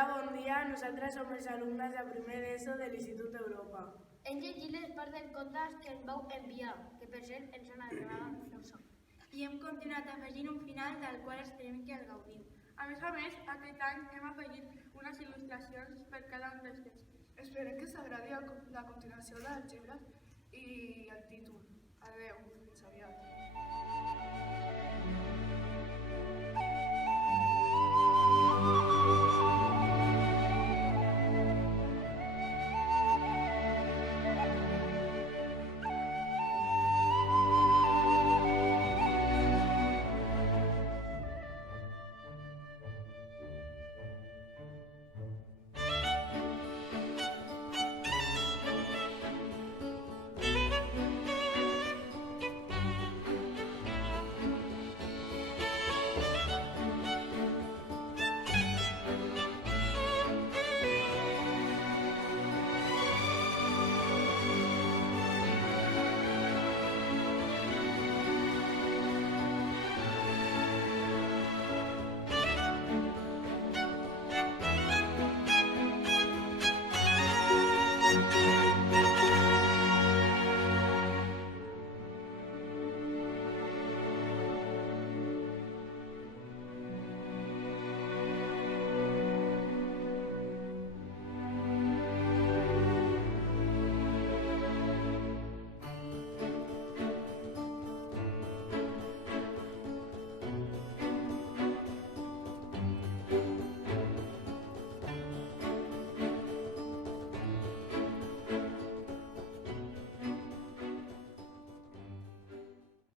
Hola, bon dia. Nosaltres som els alumnes de primer d'ESO de l'Institut d'Europa. Hem llegit les parts del contes que ens vau enviar, que per cert ens han arribat força. I hem continuat afegint un final del qual esperem que el gaudiu. A més, aquest any hem afegit unes il·lustracions per cada un dels textos. Esperem que us agradi la continuació d'àlgebra i el títol. Adeu.